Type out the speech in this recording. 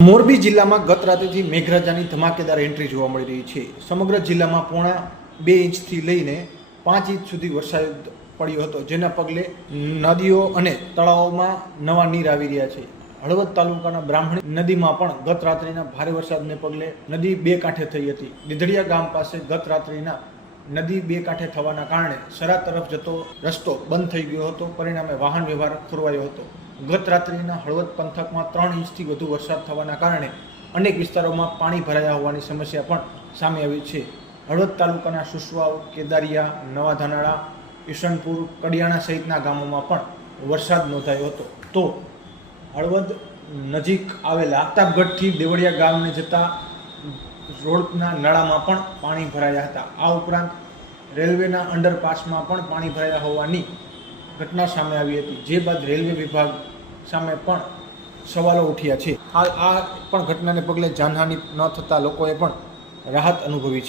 મોરબી જિલ્લામાં ગત રાત્રિથી મેઘરાજાની ધમાકેદાર એન્ટ્રી જોવા મળી રહી છે. સમગ્ર જિલ્લામાં પોણા બે ઇંચથી લઈને પાંચ ઇંચ સુધી વરસાદ પડ્યો હતો, જેના પગલે નદીઓ અને તળાવોમાં નવા નીર આવી રહ્યા છે. હળવદ તાલુકાના બ્રાહ્મણી નદીમાં પણ ગત રાત્રિના ભારે વરસાદને પગલે નદી બે કાંઠે થઈ હતી. દીધડિયા ગામ પાસે ગત રાત્રિના નદી બે કાંઠે થવાના કારણે સરા તરફ જતો રસ્તો બંધ થઈ ગયો હતો. પરિણામે વાહન વ્યવહાર ખોરવાયો હતો. ગત રાત્રિના હળવદ પંથકમાં ત્રણ ઇંચથી વધુ વરસાદ થવાના કારણે અનેક વિસ્તારોમાં પાણી ભરાયા હોવાની સમસ્યા પણ સામે આવી છે. હળવદ તાલુકાના સુસવાવ કેદારિયા, નવા ધાનાળા, ઈશનપુર, કડિયાણા સહિતના ગામોમાં પણ વરસાદ નોંધાયો હતો. તો હળવદ નજીક આવેલા આફતાબગઢથી દેવળિયા ગામને જતા રોડના નળામાં પણ પાણી ભરાયા હતા. આ ઉપરાંત રેલવેના અંડરપાસમાં પણ પાણી ભરાયા હોવાની ઘટના સામે આવી હતી. જે બાદ રેલવે વિભાગ સામે પણ સવાલો ઉઠ્યા છે. આ આ પણ ઘટનાને પગલે જાનહાનિ ન થતાં લોકોએ પણ રાહત અનુભવી છે.